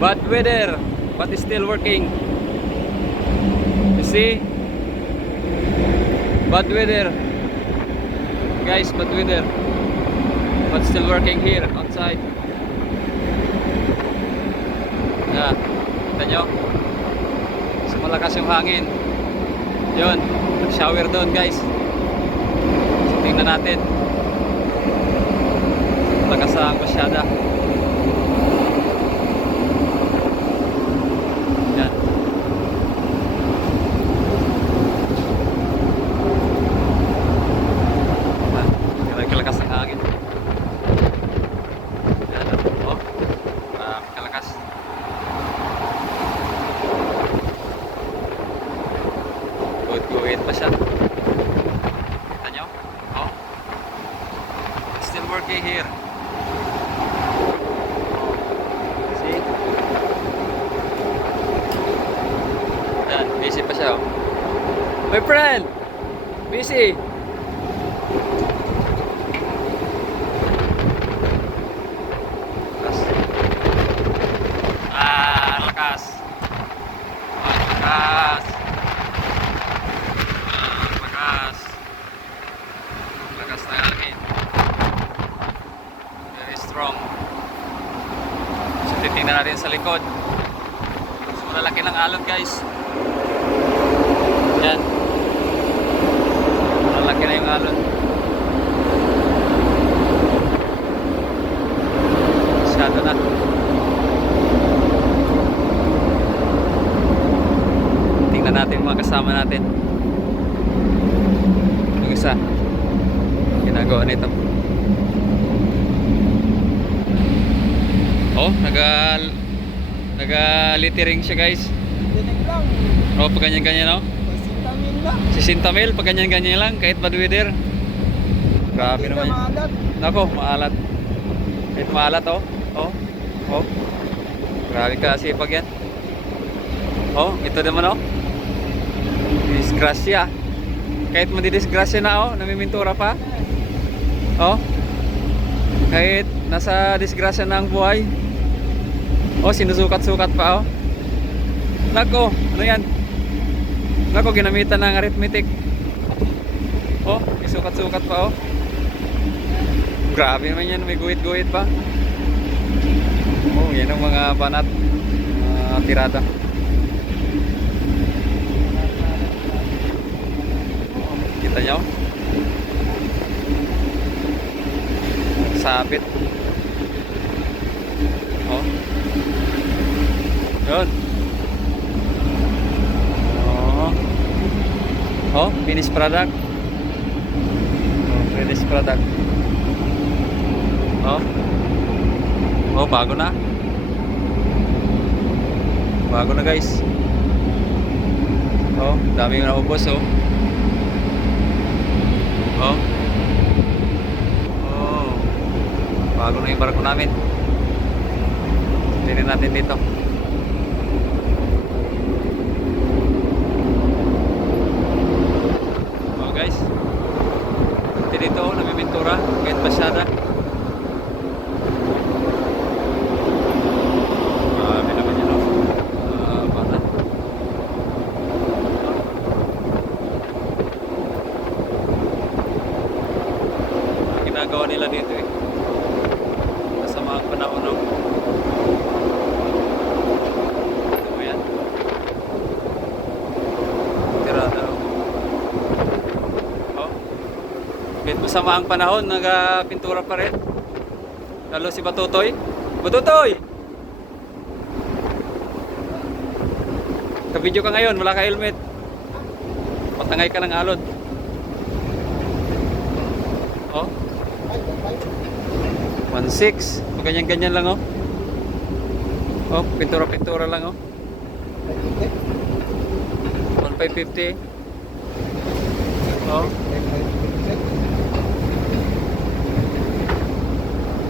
Bad weather, but it's still working. You see? Bad weather. Guys, bad weather. But still working here outside. Yeah, kita nyo? So, malakas yung hangin. Yun, nag-shower doon guys. So, tingnan natin. Malakas ang masyada. Yan. Kalakas ang hangin. Yan. Oh, kalakas. Guhit pa siya. Kita nyo? Oh. It's still working here. See? Yan, busy pa siya oh. My friend! Busy! Lakas. Lakas. Lakas na hangin. Very strong. So titingnan natin sa likod. So malalaki ng alon guys. Yan. Malalaki na yung alon. Masyado na. Tingnan natin mga kasama natin. Yung isa ginagawa nito. Oh, naga-littering siya guys. Dinig lang. Oh, pag ganyan-ganyan oh. 60 mil lang. 60 mil, pag ganyan-ganyan lang, kahit bad weather. Grabe Hindi naman na yun. maalat. Nako, maalat. Kahit maalat oh. Oh, oh. Grabe ka, sipag yan. Oh, ito naman oh. Disgrasya. Kahit madidisgrasya na oh, namimintura pa. Oh. Kahit nasa disgrasya na ang buhay. Oh, sinusukat-sukat pa oh. Nako, ano yan? Nako, ginamitan ng arithmetic. Oh, isukat-sukat pa oh. Grabe naman yan, may guhit-guhit pa. Oh, yan ang mga banat. Tirada. Kita nyo? Sabit. Oh. Yun. Oh. Oh, finished product. Oh, finished product. Oh. Oh, bago na. Bago na guys. Oh, dami yung naubos oh. Oh. Oh. Bago na yung barko namin. Tingnan natin dito. Oh guys. Dito namimintura, kahit pasyada. Grabe naman yun oh. Bata. Ginagawa nila dito eh. Masama ang panahon no. Ito mo yan. Tirada. Oh. Kahit masama ang panahon, nagpintura pa rin. Lalo si Batutoy. Batutoy! Ka-video ka ngayon, wala ka helmet. Patangay ka ng alon. Oh. 1.6. Ganyan-ganyan lang oh. Oh, pintura-pintura lang oh. 1.550. Oh.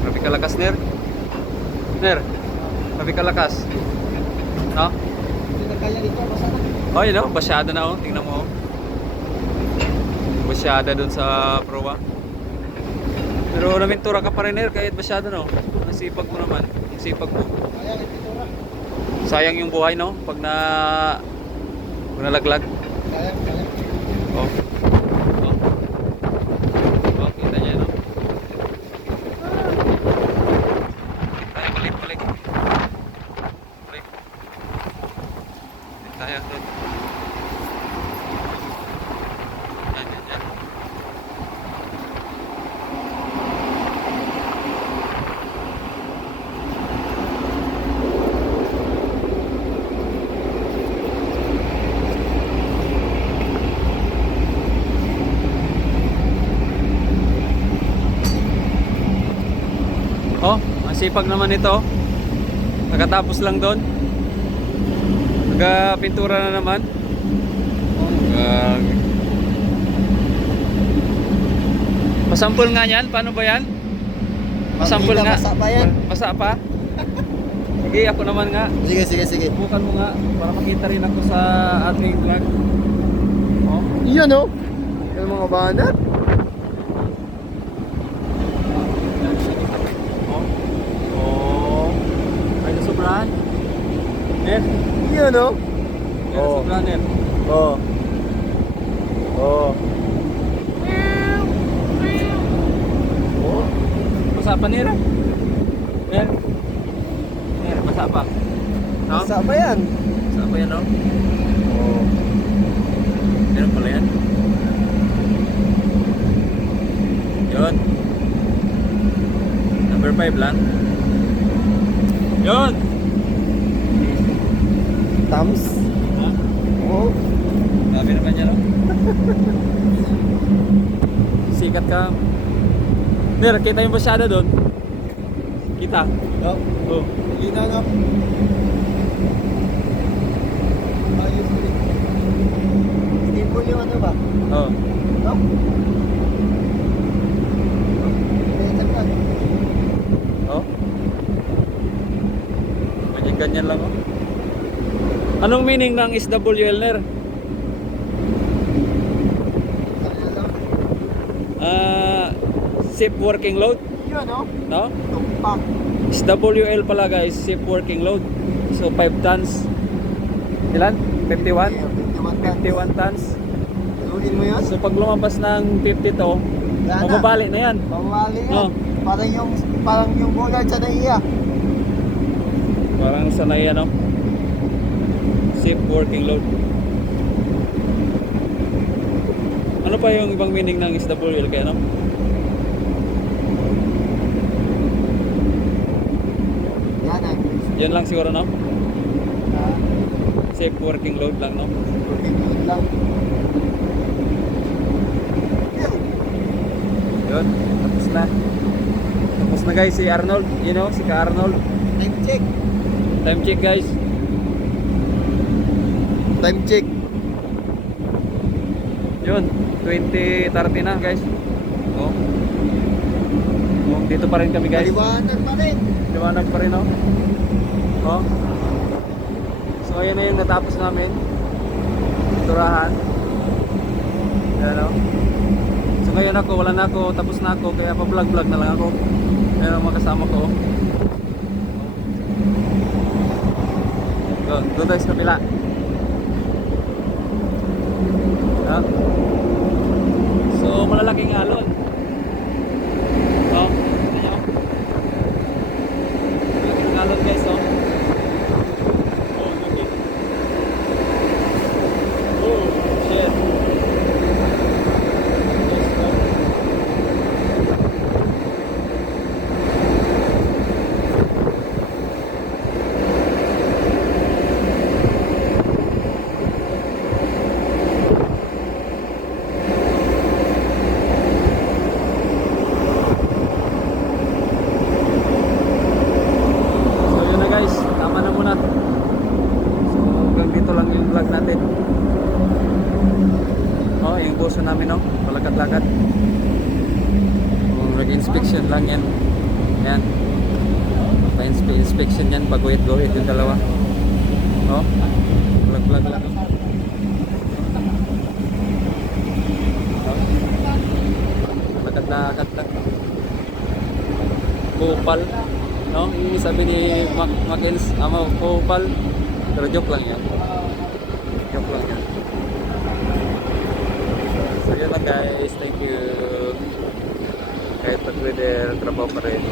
Grabe kalakas ner. Ner. Grabe kalakas. No? Hindi na kaya dito. Basta na. Oh, yun oh, basyada na oh. Tingnan mo oh. Basyada dun sa proa. Pero namintura ka pa rin kahit basyado no. Nasipag mo naman. Sipag mo. Kaya yung pintura. Sayang yung buhay, no? Pag nalaglag. Kaya. Oh. Oh. Oh, kita niya, no? Tayo, balik. Balik. Tayo, doon. Yan. Oh, ang sipag naman ito. Nakatapos lang doon. Nagpintura na naman. Pasampol nga yan. Paano ba yan? Pasampol nga. Basa pa yan. Basa pa? Sige, ako naman nga. Sige. Bukan mo nga para makita rin ako sa ating vlog. Oh. Iyan oh. Yung mga banat. Oh. Ay, nasubrahan. Iyan oh. Nasubrahan yan. Oh. Oh. Basa pa nila. Basa pa. No? Basa pa yan. Basa pa yan, no? Oh. Meron pala yan. Yun. Number 5 lang. Yun! Thumbs. Ha? Oh. Sabi naman niya, no? Sikat ka. Mer, kita yung masyado doon. Kita. Oh. Oh. Lina na. Ayos ulit. Hindi po yung ano ba? Oh. No? Oh. Ganyan lang, oh. Anong meaning ng SWL, Ner? Safe working load, Yun no? no? Tumpak. SWL pala guys, safe working load. So 5 tons. Ilan? 51? 51 tons. Tulin mo yun? So pag lumabas ng 50 to, Wala na. mababali na yan. Pamali yan. No. Parang yung bullard sa naiya. Parang sanay ano. Safe working load. Ano pa yung ibang meaning ng SWL kaya, no? Yan ang Yan lang siguro, no? Safe working load lang, no? tulin lang. Yun, tapos na. Tapos na guys si Arnold, you know, si Ka Arnold. Time check. Time check guys. Time check. Yun, 20:30 na guys. Oh. Oh, dito pa rin kami guys. Liwanag pa rin. Liwanag pa rin, oh. Oh. So ayan na yung natapos namin. Turahan. Yan, oh. So ngayon ako, wala na ako, tapos na ako, kaya pa-vlog-vlog na lang ako. Yan ang mga kasama ko. Go, doon tayo sa kabila. Ah. So malalaking alon. Oh, tingnan nyo. Malalaking alon guys, oh. Oh, okay. Oh, shit. Let's go. So yun na guys, tama na muna. So hanggang dito lang yung vlog natin. Oh, yung puso namin, oh, palakad-lakad. Oh, nag-inspection lang yan. Yan. Pa-inspection yan, pag-guhit-guhit yung dalawa. Oh, vlog-vlog lang. Oh. Lakad-lakad lang. Kupal. No? Yung sabi ni Mackenz, ama Kopal. Pero joke lang yan. Joke lang yan. So yun lang guys, thank you. Kahit pag-weather, trabaho pa rin.